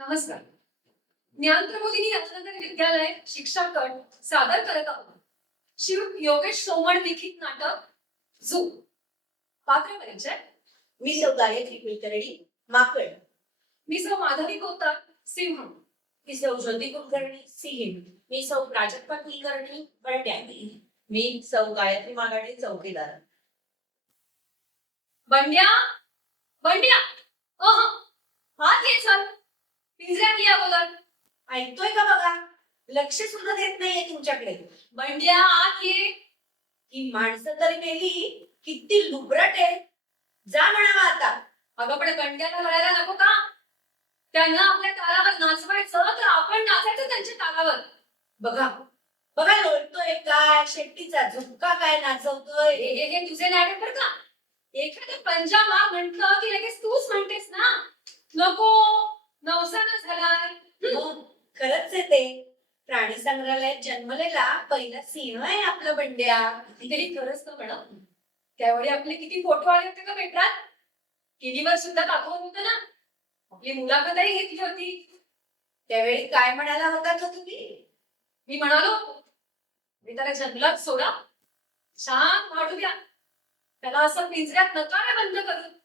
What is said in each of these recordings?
नमस्कार. ज्ञान प्रबोधिनी राजनगर विद्यालय शिक्षा गट सादर करत आहोत. शिव योगेश सोमण लिखित नाटक झू. पात्र परिचय मी सौ गायत्री कुलकर्णी माकड. मी सौ माधवी कोतार सिंह. मी सौ ज्योती कुलकर्णी सिंह. मी सौ प्राजक्ता कुलकर्णी बंड्या मी सौ गायत्री मागाडे चौकीदार. बंड्या? बंड्या? अह हात घे चल. पिंजऱ्यात या अगोदर? ऐकतोय का बघा? लक्ष सुद्धा देत नाहीये तुमच्याकडे. बंड्या आत ये. ही माणसं तरी मेली किती लुबरट आहे जा म्हणावा आता. अगं पण बंड्याला म्हणायला नको का? त्यांना आपल्या तालावर नाचवायचं तर आपण नाचायचं त्यांच्या तालावर बघा बघा लोळतोय काय शेट्टीचा झुपका काय नाचवतोय. हे हे- हे तुझे नाटक बरं का? एखादं पंजाबा म्हंटल की लगेच तूच म्हणतेस ना? नको. नवसाना झालाय. मग खरंच आहे ते. प्राणी संग्रहालयात जन्मलेला पहिला सिंह आहे आपला बंड्या. तरी खरंच ना मॅडम त्यावेळी आपले किती फोटो आले होते का पेपरात? टीव्हीवर सुद्धा दाखवत होतं ना. आपली मुलाखतही घेतली होती. त्यावेळी काय म्हणाला होता तो तुम्ही? मी म्हणालो मी त्याला जंगलात सोडा. छान वाढू द्या. त्याला असं पिंजऱ्यात नकारे बंद करू.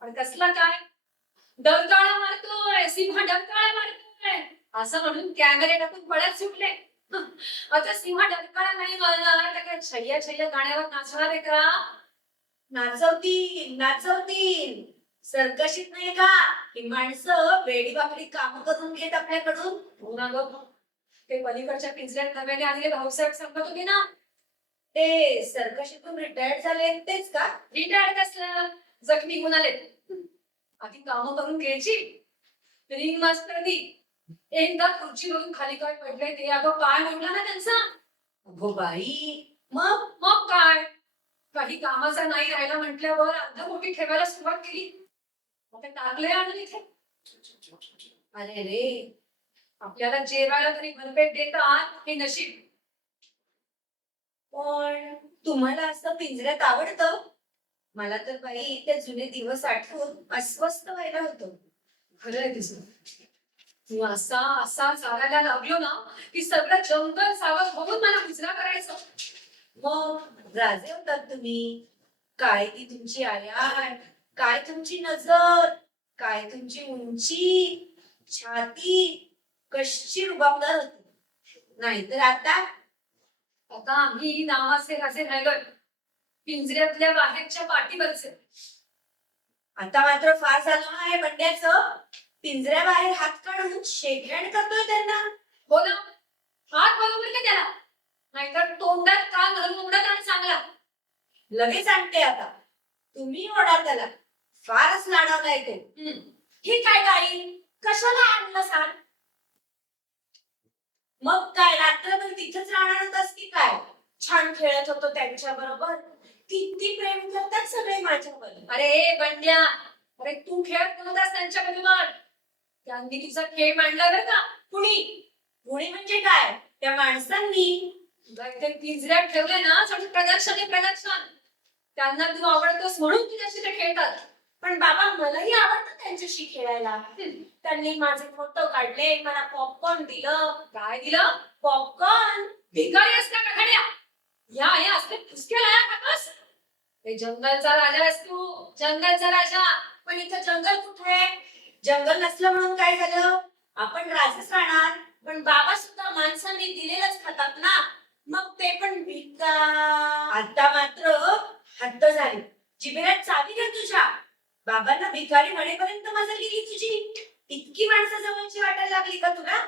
पण कसला काय? डंकाळा मारतोय सिंह डंकाळा मारतोय. असं म्हणून कॅमेरे टाकून पळत सुटले. आता सिंह डंकाळा नाही मारणार तर काय छय्या छय्या गाण्यावर नाचणार आहे का? नाचवतील नाचवतील. सरकशीत नाही का? ही माणसं वेडी बाकडी काम करून घेत आपल्याकडून. हो ना गं. ते पलीकडच्या पिंजऱ्यात नव्याने आलेले भाऊसाहेब सांगत होते ना. ते सरकशीतून रिटायर्ड झाले. तेच का? रिटायर्ड कसलं? जखमी होऊन आले आधी काम करून घ्यायची. रिंग मास्तरनी एकदा खुर्चीवरून खाली काय पडले ते अगं पाय मोडला ना त्यांचा. अगो बाई मग मग काय? काही कामाचा नाही राहिला म्हटल्यावर अर्धपोटी ठेवायला सुरुवात केली. मग ते टाकले आणून इथे. अरे रे आपल्याला जेवायला तरी भरपेट देतात हे नशीब. पण तुम्हाला असं पिंजऱ्यात आवडतं? मला तर बाई ते जुने दिवस आठवून अस्वस्थ व्हायला होतं. खरं आहे तुझं. तू असा असा चालायला लागलो ना की सगळं जंगल सावध बघून मला गुजरा करायचं. मग राजे होतात तुम्ही. काय ती तुमची आयार काय तुमची नजर? काय तुमची उंची? छाती? कशी रुबाबदार होती? नाहीतर आता आता आम्ही नावाचे राजे राहिलोय. पिंजऱ्यातल्या बाहेरच्या पाठीवरचे. आता मात्र फार झालं आहे बंड्याचं. पिंजऱ्याबाहेर हात काढून शेकहँड करतोय त्यांना. हो ना हात बरोबर का त्याला? नाहीतर तोंडात कान घालून उघडत आणि चांगला? लगेच आणते आता. तुम्ही ओढा त्याला. फारच लाडवलाय ते. ही काय गाई कशाला आणलं सांग? मग काय रात्रभर तिथेच राहणार होतास की काय? छान खेळत होतो त्यांच्या बरोबर. किती प्रेम करतात सगळे माझ्यावर. अरे बंड्या. अरे तू खेळत नव्हतास त्यांच्या बरोबर त्यांनी तुझा खेळ मांडला बरं का? कुणी? गुणी म्हणजे काय? त्या माणसांनी. तुला इथे पिंजऱ्यात ठेवले ना सगळं प्रदर्शन आहे प्रदर्शन. त्यांना तू आवडतोस म्हणून तुझ्याशी ते खेळतात. पण बाबा मलाही आवडतं त्यांच्याशी खेळायला. त्यांनी माझे फोटो काढले मला पॉपकॉर्न दिलं. काय दिलं? पॉपकॉर्न भिकारी असता का खड्या? या हे असले फुसके लाया खातोस ते जंगलचा राजा आहेस तू जंगलचा राजा. पण इथं जंगल कुठे जंगल नसलं म्हणून काय झालं? आपण राजच राहणार पण बाबा सुद्धा माणसांनी दिलेलंच खातात ना. मग ते पण भिका. आता मात्र हद्द झाली. जिबेला चावी का तुझ्या. बाबांना भिकारी म्हणेपर्यंत मजा गेली तुझी. इतकी माणसं जवळची वाटायला लागली का तुला?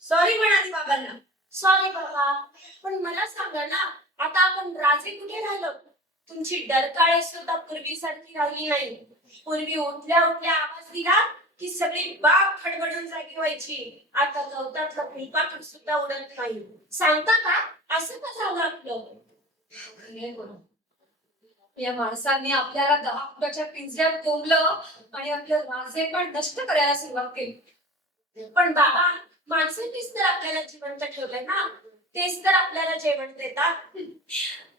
सॉरी म्हणाली बाबांना. सॉरी बाबा. पण मला सांगा ना आता आपण राजे कुठे राहिलो? तुमची डरकाळी सुद्धा पूर्वीसारखी राहिली नाही. पूर्वी उठल्या उठल्या आवाज दिला की सगळी बाग खडबडून जागी व्हायची. आता गवतातलं फुलपाखड सुद्धा उडत नाही. सांगता का? असं का झालं आपलं. या माणसांनी आपल्याला दहा फुटाच्या पिंजऱ्यात कोंबलं आणि आपले राजे पण नष्ट करायला सुरुवात केली. पण बाबा माणसांनीच तर आपल्याला जिवंत ठेवलंय ना. तेच तर आपल्याला जेवण देतात.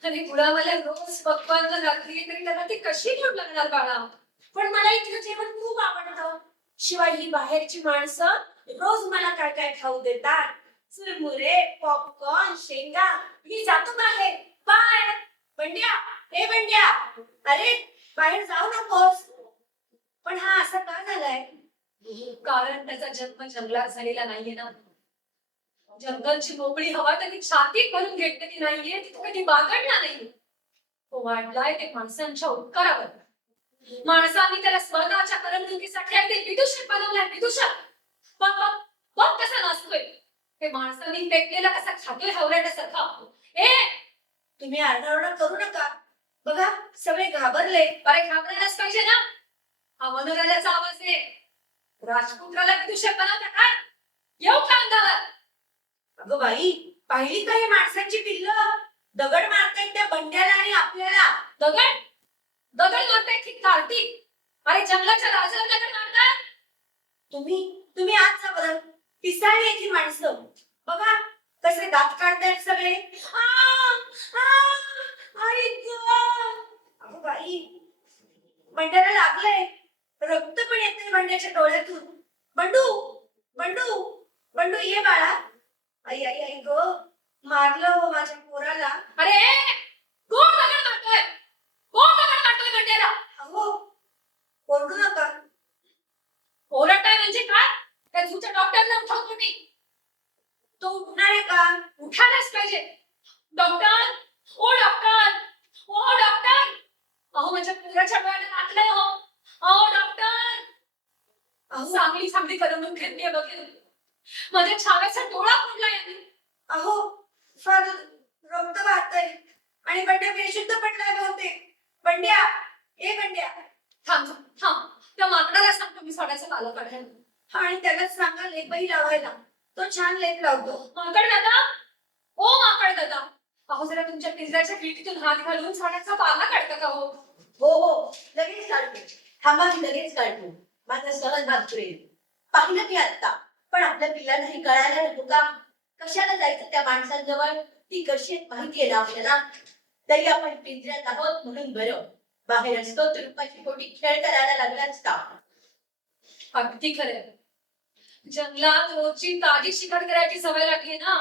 आणि गुळावाल्या रोज पक्वान जर घातली तरी त्याला ती कशी घेऊन लागणार बाळा? पण मला इथलं जेवण खूप आवडतं. शिवाय ही बाहेरची माणसं रोज मला काय काय खाऊ देतात. चुरमुरे पॉपकॉर्न शेंगा मी जातो बाहेर. बाय! बंड्या! हे बंड्या! अरे बाहेर जाऊ नकोस. पण हा असा का झालाय? कारण त्याचा जन्म जंगलात झालेला नाहीये ना. जंगलची मोकळी हवा त्यांनी छातीत भरून घेतलेली नाहीये ती कधी बागडला नाही तो वाढलाय ते माणसांच्या उपकारावर. माणसांनी त्याला स्वतःच्या करमणुकीसाठी अगदी विदूषक बनवलाय विदूषक बघ बघ कसा नसतोय ते माणसांनी फेकलेला कसा खातोय हवऱ्यासारखा ए तुम्ही आरडाओरडा करू नका. बघा सगळे घाबरले. अरे घाबरायलाच पाहिजे ना. हा वनराजाचा आवाज आहे. राजपुत्राला विदूषक बनवता काय? येऊ का अंगावर अगं बाई पाहिली का ही माणसांची पिल्ल? दगड मारतायत त्या बंड्याला आणि आपल्याला. दगड? दगड मारताय की कार्तिक? अरे जंगलाच्या राजाला दगड मारताय तुम्ही तुम्ही आज जा बरं. आहेत ही माणसं. बघा कसे दात काढतायत सगळे. अगं बाई बंड्याला लागलंय. रक्त पण येतंय बंड्याच्या डोळ्यातून. बंडू बंडू बंडू ये बाळा. आई आई आई ग. मारलं हो माझ्या पोराला. अरे कोण दगड मारतोय. कोण दगड मारतोय मंड्याला अहो ओरडू नका ओरडताय म्हणजे काय त्या झूच्या डॉक्टरला उठवतो मी तो उठणार आहे का उठायलाच पाहिजे डॉक्टर ओ डॉक्टर ओ डॉक्टर अहो माझ्या मुलाच्या डोळ्याला लागलंय हो अहो डॉक्टर अहो चांगली चांगली करमणूक घेतलीये बघेल माझ्या छाव्याचा डोळा पडला यांनी अहो फार रक्त वाहतय आणि बंड्या बेशुद्ध पडलाय बहुतेक बंड्या ए बंड्या. थांब थांब, त्या माकडाला सांगतो मी सोड्याचा पाला काढायला आणि त्यालाच सांगा लेपही लावायला. तो छान लेप लावतो. माकड दादा? ओ माकड दादा. अहो जरा तुमच्या पिंजऱ्याच्या खिडकीतून हात घालून सोड्याचा पाला काढता का हो? हो हो. लगेच काढतो. थांबा मी लगेच काढतो. माझा सहज भागतोय. पाहिलं मी आता पण आपल्या पिल्लांना हे कळायला नको का? कशाला जायचं त्या माणसांजवळ? ती कशी माहिती आहे ना आपल्याला? तरी आपण पिंजऱ्यात आहोत म्हणून बरं. बाहेर असतो तर रुपाची पोटी खेळ करायला लागला असता अगदी खरंय जंगलात रोजची ताजी शिकार करायची सवय लागली ना?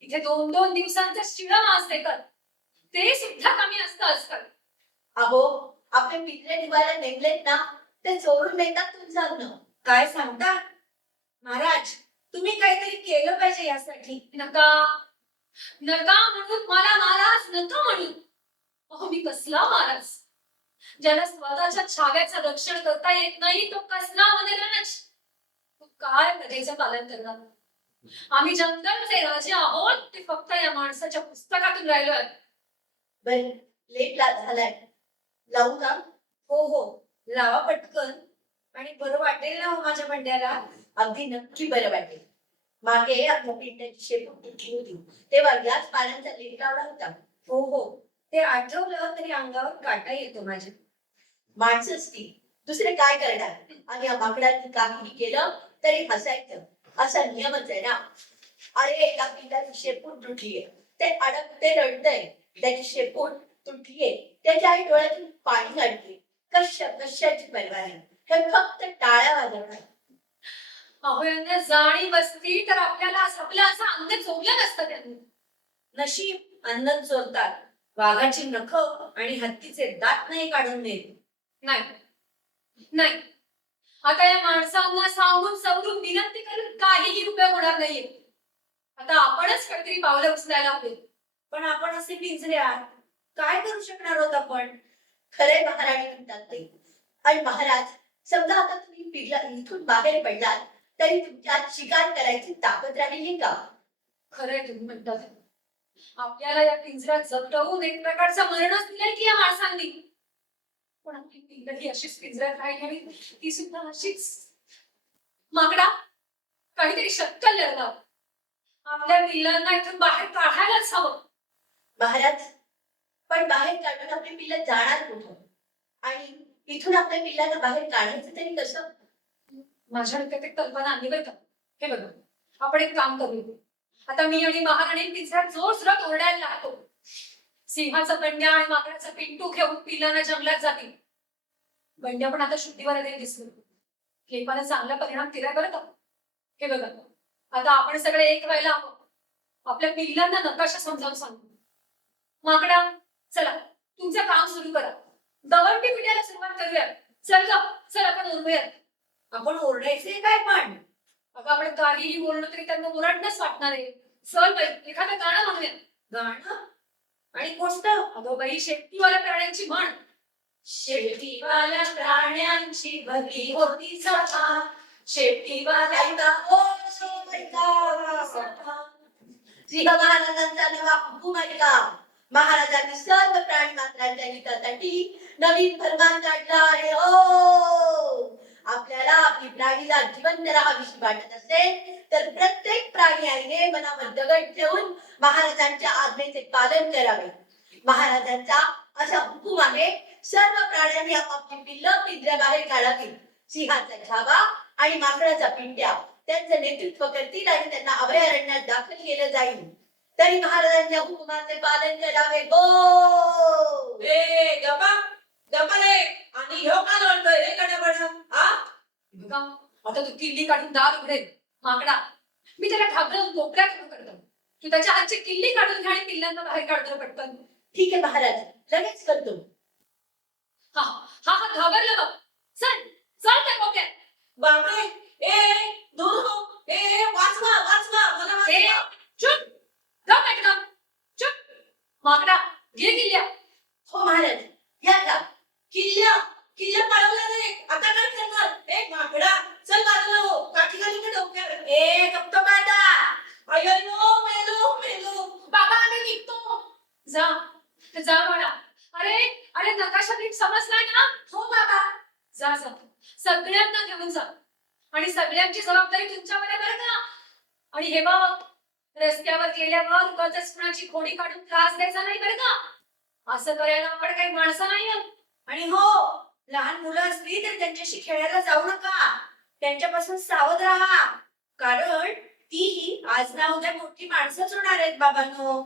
इथे दोन दोन दिवसांचा शिळा मांस देतात ते सुद्धा कमी असतं आजकाल. अहो आपले पिंजरे निघायला नेमलेत ना? ते चोरून नेतात तुमचं अन्न काय सांगता? महाराज तुम्ही काहीतरी केलं पाहिजे यासाठी. नका. नका म्हणून मला महाराज नका म्हणून. अहो मी कसला महाराज ज्याला स्वतःच्या छाव्याचं रक्षण करता येत नाही तो कसला मनेराज तो काय प्रजेचं पालन करणार? आम्ही जंगलचे राजे आहोत ते फक्त या माणसाच्या पुस्तकातून राहिलोय. बर लेट ला झालाय. लावू का? हो हो. लावा पटकन. आणि बरं वाटेल ना हो माझ्या बंड्याला अगदी नक्की बरं वाटेल. मागे आपल्या पिंट्याची तुटली होती तेव्हा याच पाण्याचा लेट लावला होता. हो हो. ते आठवलं तरी अंगावर काटा येतो माझ्या. माणसंच ती दुसरे काय करणार? आणि या माकडांनी काही केलं तरी हसायचं. असा नियमच आहे ना. अरे एका पिंडाची शेपूट तुटलीये. ते अडकते रडतय. त्याची शेपूट तुटलीये. त्याच्या आई डोळ्यातून पाणी अडते कशा कशाची परवा हे फक्त टाळ्या वाजवणार. अहो यांना जाणीव असती तर आपल्याला आपलं असं अंग चोरलं नसतं त्यांनी नशीब अन्न चोरतात. वाघाची नख आणि हत्तीचे दात नाही काढून देत. नाही. नाही. आता या माणसांना सांगून सवरून विनंती करून काहीही उपयोग होणार नाहीये. आता आपणच काहीतरी पावलं उचलायला हवे. पण आपण असे पिंजरे आहात. काय करू शकणार आहोत आपण? खरे महाराणी म्हणतात ते. आणि महाराज समजा आता तुम्ही पिढला इथून बाहेर पडलात तरी तुमच्यात शिकार करायची ताकद राहिली का? खरंय तुम्ही म्हणतात. आपल्याला या पिंजऱ्यात जगवून एक प्रकारचा मरणच दिलाय की या माणसांनी? पण आपली पिंजर ही अशीच पिंजऱ्यात राहिली आणि ती सुद्धा अशीच. माकडा काहीतरी शक्कल लढला आपल्या पिल्लांना इथून बाहेर काढायलाच हवं. महाराज पण बाहेर काढून आपली पिल्लं जाणार कुठं? आणि इथून आपल्या पिल्लांना बाहेर काढायचं तरी कसं? माझ्या डोक्यात एक कल्पना आली बरं का? हे बघा आपण एक काम करू आता मी आणि महाराणी तिचा जोर जोरात ओरडायला लागतो सिंहाचा बंड्या आणि माकडाचा पिंटू घेऊन पिलांना जंगलात जातील. बंड्या पण आता शुद्धीवर आलेले दिसलो हे मला चांगला परिणाम केलाय बरं का? हे बघा आता आपण सगळे एक व्हायला हवं. आपल्या पिल्लांना नकाशा समजावून सांगू. माकडा चला तुमचं काम सुरू करा. दवंडी पिढ्याला सुरुवात करूया. चल ग चल आपण उरूया आपण ओरडायचे काय पण? अगं आपण काहीही बोललो तरी त्यांना ओरडणंच वाटणार आहे. सर एखादं गाणं म्हणूया गाणं? आणि कोणतं अगं बाई शेतीवाल्या प्राण्यांची म्हण. शेतीवाल्या प्राण्यांची भली होती सभा. शेतीवाल्या महाराजांनी सर्व प्राणी मात्रांच्या हितासाठी नवीन फरमान काढला आहे. ओ! आपल्याला आपली प्राणीला जिवंत राहावीशी वाटत असेल तर प्रत्येक प्राणी आईने मनावर दगड ठेवून महाराजांच्या आज्ञेचे पालन करावे. महाराजांचा असा हुकूम आहे सर्व प्राण्यांनी आपापली पिल्लं पिंजऱ्याबाहेर काढावी. सिंहाचा छावा आणि माकडाचा पिंड्या त्यांचं नेतृत्व करतील आणि त्यांना अभयारण्यात दाखल केलं जाईल. तरी महाराजांच्या हुकुमाचे पालन करावे. गो ए गप्पा! रे आणि ह्यो का लोळतोय रे गडबड हा? बघा आता तू किल्ली काढून दार उघडेल. माकडा. मी त्याला घाबरवून कोपऱ्यात उभं करतो. तू त्याच्या हातची किल्ली काढून घ्या आणि पिल्लांना बाहेर काढतो पटकन. ठीक आहे महाराज. लगेच करतो. हा हा हा घाबरलं बघ चल चल त्या कोपऱ्यात. बापरे. ए दूर हो. ए वाचवा वाचवा. मला वाचवा. चुप. गप एकदम चुप. माकडा घे किल्ल्या. हो महाराज. या का किल्ल्या किल्ल पळवला रे आता काय करणार? ए माकडा चल बाजूला हो. काठी घालून दे डोक्यावर ए गप्प बाटा. अय्यो मेलो मेलो. बाबा आम्ही निघतो. जा. जा बाळा. अरे अरे नकाशा नीट समजला ना? हो बाबा. जा जा. सगळ्यांना घेऊन जा. आणि सगळ्यांची जबाबदारी तुमच्यावर आहे बरं का? आणि हे बघ रस्त्यावर गेल्यावर उगाचच कुणाची खोडी काढून त्रास द्यायचा नाही बरं का? असं करायला आपण काही माणसं नाही आहोत. आणि हो लहान मुलं असली तर त्यांच्याशी खेळायला जाऊ नका. त्यांच्यापासून सावध राहा. कारण तीही आज ना उद्या मोठी माणसंच होणार आहेत बाबांनो.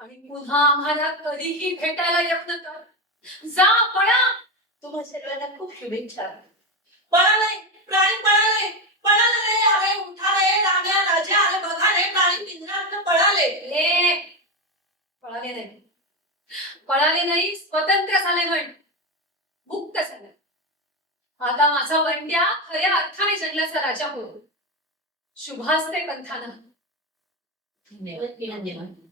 आणि पुन्हा आम्हाला कधीही भेटायला येऊ नका. जा पळा. तुम्हा सर्वांना खूप शुभेच्छा. पळाले प्राणी पळाले पळाले रे अरे उठा राजा राजा अरे बघा रे प्राणी पिंजरात पळाले. ले पळाले नाही. पळाले नाही स्वतंत्र झाले म्हण. मुक्त झाला. आता माझा बंड्या खऱ्या अर्थाने जंगलाचा राजा होतो शुभास्ते पंथानं. धन्यवाद. धन्यवाद.